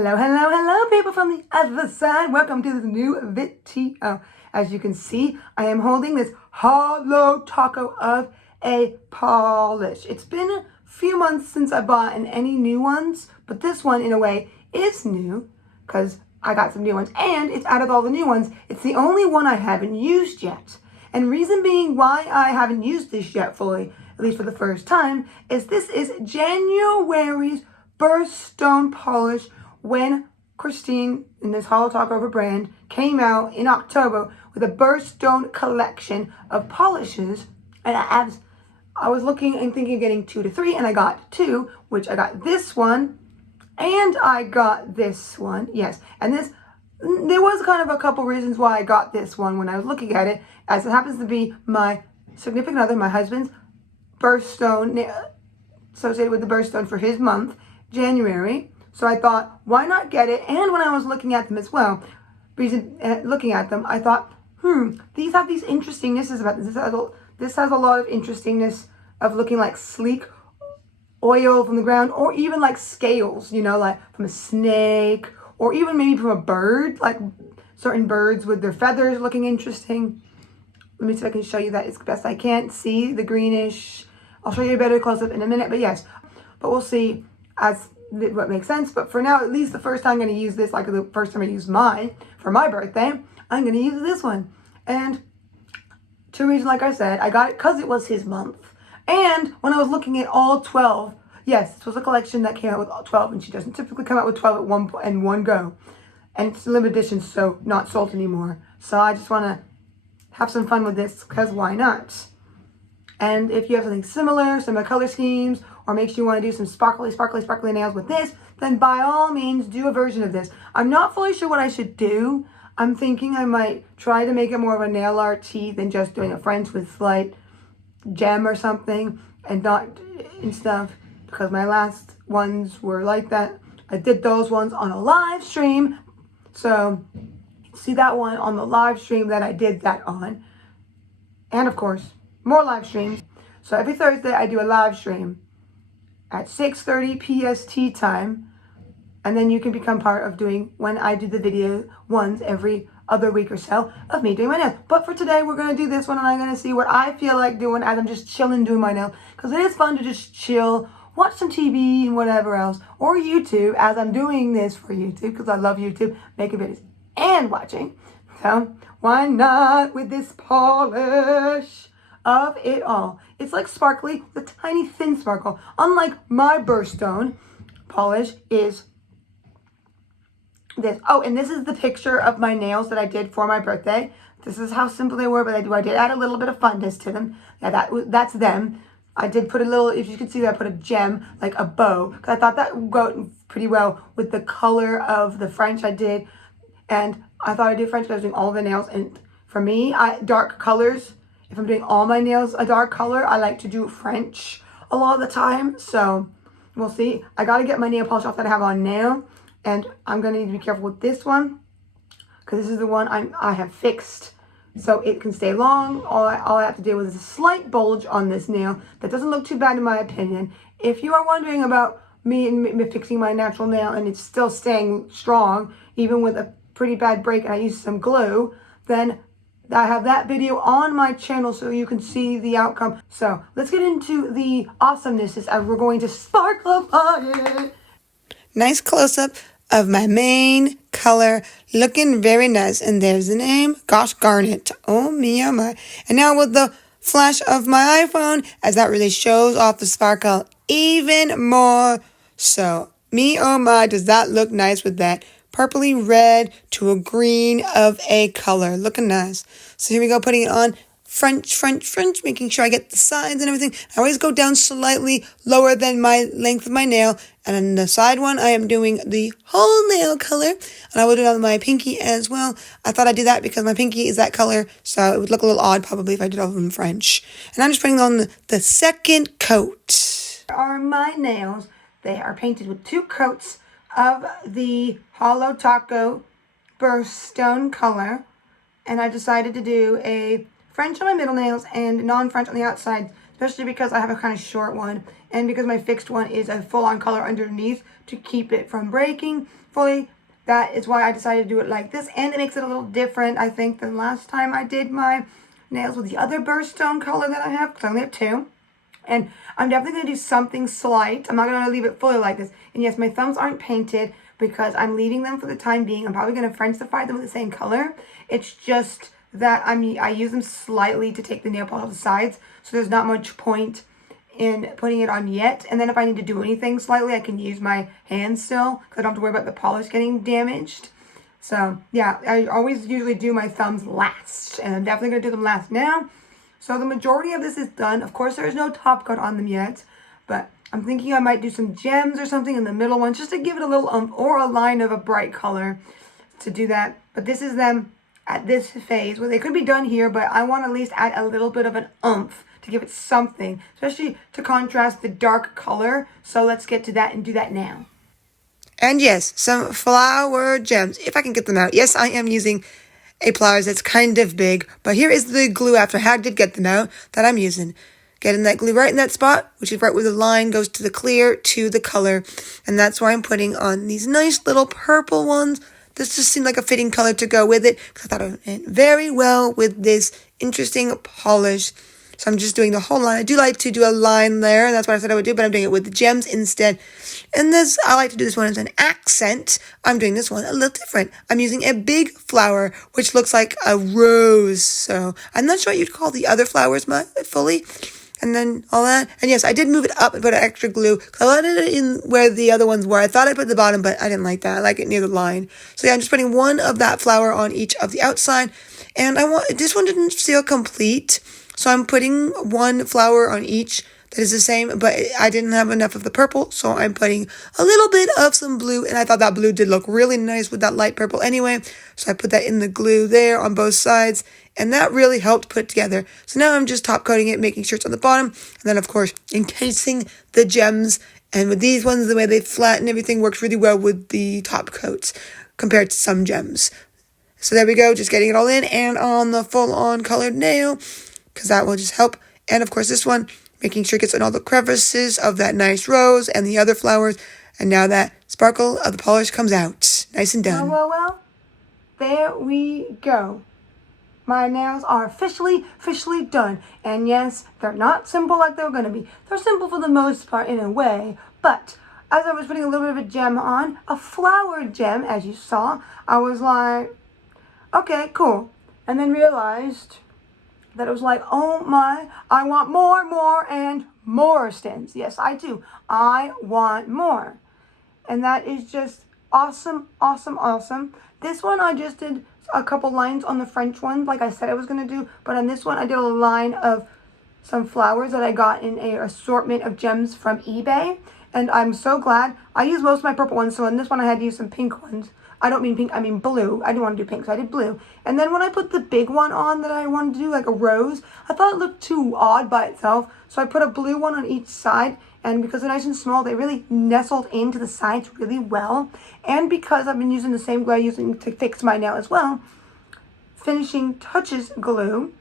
Hello, hello, hello, people from the other side. Welcome to this new video. As you can see, I am holding this Holo taco of a polish. It's been a few months since I bought any new ones, but this one, in a way, is new because I got some new ones, and it's out of all the new ones, it's the only one I haven't used yet. And reason being why I haven't used this yet fully, at least for the first time, is this is January's birthstone polish when Christine, in this Holo Taco brand, came out in October with a birthstone collection of polishes. And I was looking and thinking of getting 2 to 3, and I got 2, which I got this one, and I got this one, yes. And there was kind of a couple reasons why I got this one when I was looking at it, as it happens to be my significant other, my husband's birthstone, associated with the birthstone for his month, January. So I thought, why not get it? And when I was looking at them as well, looking at them, I thought, these have these interestingnesses about this. This has a lot of interestingness of looking like sleek oil from the ground, or even like scales, you know, like from a snake, or even maybe from a bird, like certain birds with their feathers looking interesting. Let me see if I can show you that as best I can. See the greenish. I'll show you a better close-up in a minute, but yes. But we'll see as what makes sense. But for now, at least the first time I'm going to use this, like the first time I used mine for my birthday, I'm going to use this one. And two reasons, like I said, I got it because it was his month. And when I was looking at all 12, yes, this was a collection that came out with all 12, and she doesn't typically come out with 12 at one go. And it's a limited edition, so not sold anymore. So I just want to have some fun with this, because why not? And if you have something similar color schemes, or makes you want to do some sparkly nails with this, then by all means do a version of this. I'm not fully sure what I should do. I'm thinking I might try to make it more of a nail art tee than just doing a French with slight gem or something, and stuff, because my last ones were like that. I did those ones on a live stream, so see that one on the live stream that I did that on. And of course, more live streams. So every Thursday I do a live stream at 6:30 PST time, and then you can become part of doing when I do the video ones every other week or so of me doing my nails. But for today, we're going to do this one, and I'm going to see what I feel like doing as I'm just chilling doing my nails, because it is fun to just chill, watch some TV and whatever else, or YouTube, as I'm doing this for YouTube, because I love YouTube, making videos and watching. So why not with this polish of it all? It's like sparkly, the tiny thin sparkle. Unlike my birthstone polish is this. Oh, and this is the picture of my nails that I did for my birthday. This is how simple they were, but I did add a little bit of funness to them. Yeah, that's them. I did put a little, if you can see that, I put a gem, like a bow, because I thought that would go pretty well with the color of the French I did. And I thought I did French because I was doing all the nails. And for me, dark colors, if I'm doing all my nails a dark color, I like to do French a lot of the time. So we'll see. I got to get my nail polish off that I have on now. And I'm going to need to be careful with this one, because this is the one I have fixed so it can stay long. All I have to do is a slight bulge on this nail. That doesn't look too bad in my opinion. If you are wondering about me fixing my natural nail and it's still staying strong, even with a pretty bad break, and I used some glue, then I have that video on my channel so you can see the outcome. So let's get into the awesomeness as we're going to sparklify it. Nice close-up of my main color, looking very nice. And there's the name, gosh garnet. Oh me, oh my. And now with the flash of my iPhone, as that really shows off the sparkle even more. So, me, oh my, does that look nice with that purpley red to a green of a color. Looking nice. So here we go, putting it on French, making sure I get the sides and everything. I always go down slightly lower than my length of my nail. And on the side one, I am doing the whole nail color. And I will do it on my pinky as well. I thought I'd do that because my pinky is that color. So it would look a little odd probably if I did all of them French. And I'm just putting on the second coat. Here are my nails. They are painted with 2 coats of the Holo Taco birthstone color. And I decided to do a French on my middle nails and non-French on the outside, especially because I have a kind of short one and because my fixed one is a full-on color underneath to keep it from breaking fully. That is why I decided to do it like this, and it makes it a little different, I think, than last time I did my nails with the other birthstone color that I have, because I only have two. And I'm definitely going to do something slight. I'm not going to leave it fully like this. And yes, my thumbs aren't painted because I'm leaving them for the time being. I'm probably going to Frenchify them with the same color. It's just that I use them slightly to take the nail polish off the sides, so there's not much point in putting it on yet. And then if I need to do anything slightly, I can use my hand still because I don't have to worry about the polish getting damaged. So yeah, I always usually do my thumbs last, and I'm definitely going to do them last now. So the majority of this is done. Of course, there is no top coat on them yet, but I'm thinking I might do some gems or something in the middle one just to give it a little or a line of a bright color to do that. But this is them at this phase. Well, they could be done here, but I want to at least add a little bit of an oomph to give it something, especially to contrast the dark color. So let's get to that and do that now. And yes, some flower gems, if I can get them out. Yes, I am using a pliers that's kind of big, but here is the glue after I did get them out that I'm using. Getting that glue right in that spot, which is right where the line goes to the clear to the color. And that's why I'm putting on these nice little purple ones. This just seemed like a fitting color to go with it, because I thought it went very well with this interesting polish. So I'm just doing the whole line. I do like to do a line there, and that's what I said I would do, but I'm doing it with the gems instead. And this, I like to do this one as an accent. I'm doing this one a little different. I'm using a big flower, which looks like a rose. So I'm not sure what you'd call the other flowers fully. And then all that. And yes, I did move it up and put an extra glue. I wanted it in where the other ones were. I thought I put the bottom, but I didn't like that. I like it near the line. So yeah, I'm just putting one of that flower on each of the outside. And this one didn't feel complete. So I'm putting one flower on each that is the same, but I didn't have enough of the purple, so I'm putting a little bit of some blue, and I thought that blue did look really nice with that light purple anyway, so I put that in the glue there on both sides, and that really helped put together. So now I'm just top coating it, making sure it's on the bottom, and then of course encasing the gems, and with these ones, the way they flatten everything works really well with the top coats compared to some gems. So there we go, just getting it all in, and on the full-on colored nail, because that will just help. And of course this one, making sure it gets in all the crevices of that nice rose and the other flowers. And now that sparkle of the polish comes out. Nice and done. Well, there we go. My nails are officially done. And yes, they're not simple like they were going to be. They're simple for the most part in a way. But as I was putting a little bit of a gem on, a flower gem, as you saw, I was like, okay, cool. And then realized that it was like, oh my, I want more, and more stems. Yes, I do. I want more. And that is just awesome. This one, I just did a couple lines on the French one, like I said I was going to do. But on this one, I did a line of some flowers that I got in an assortment of gems from eBay. And I'm so glad. I used most of my purple ones, so on this one, I had to use some pink ones. I don't mean pink, I mean blue. I didn't want to do pink, so I did blue. And then when I put the big one on that I wanted to do, like a rose, I thought it looked too odd by itself. So I put a blue one on each side. And because they're nice and small, they really nestled into the sides really well. And because I've been using the same glue I'm using to fix my nail as well, Finishing Touches glue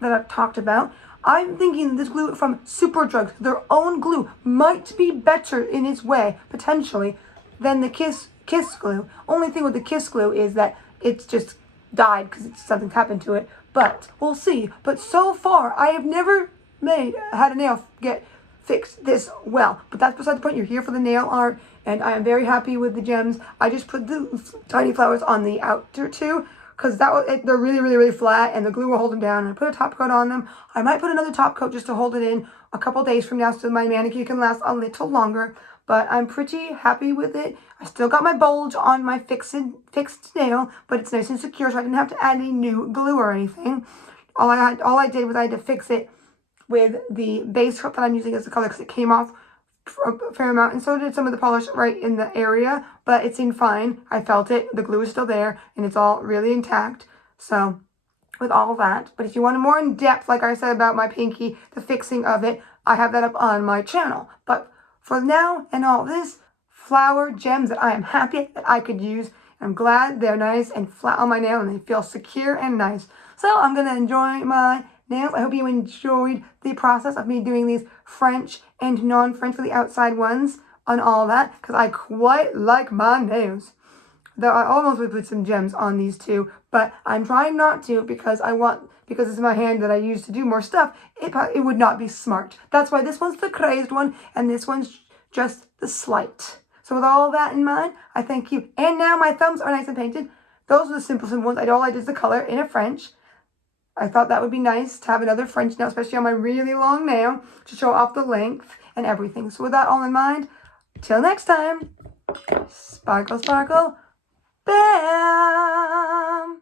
that I've talked about, I'm thinking this glue from Superdrug, their own glue, might be better in its way, potentially, than the Kiss glue. Only thing with the Kiss glue is that it's just died because something's happened to it. But we'll see. But so far, I have never had a nail get fixed this well. But that's beside the point. You're here for the nail art, and I am very happy with the gems. I just put the tiny flowers on the outer two because they're really flat, and the glue will hold them down. And I put a top coat on them. I might put another top coat just to hold it in a couple days from now so my manicure can last a little longer. But I'm pretty happy with it. I still got my bulge on my fixed nail, but it's nice and secure, so I didn't have to add any new glue or anything. All I did was I had to fix it with the base coat that I'm using as the color because it came off a fair amount, and so did some of the polish right in the area, but it seemed fine. I felt it. The glue is still there, and it's all really intact. So with all that, but if you want a more in-depth, like I said about my pinky, the fixing of it, I have that up on my channel. But for now and all this, flower gems that I am happy that I could use. I'm glad they're nice and flat on my nail and they feel secure and nice. So I'm going to enjoy my nails. I hope you enjoyed the process of me doing these French and non-French for the outside ones on all that, because I quite like my nails. Though I almost would put some gems on these two, but I'm trying not to because because it's my hand that I use to do more stuff, it would not be smart. That's why this one's the crazed one, and this one's just the slight. So with all that in mind, I thank you. And now my thumbs are nice and painted. Those are the simple ones. All I did is the color in a French. I thought that would be nice to have another French nail, especially on my really long nail, to show off the length and everything. So with that all in mind, till next time, sparkle, sparkle, bam!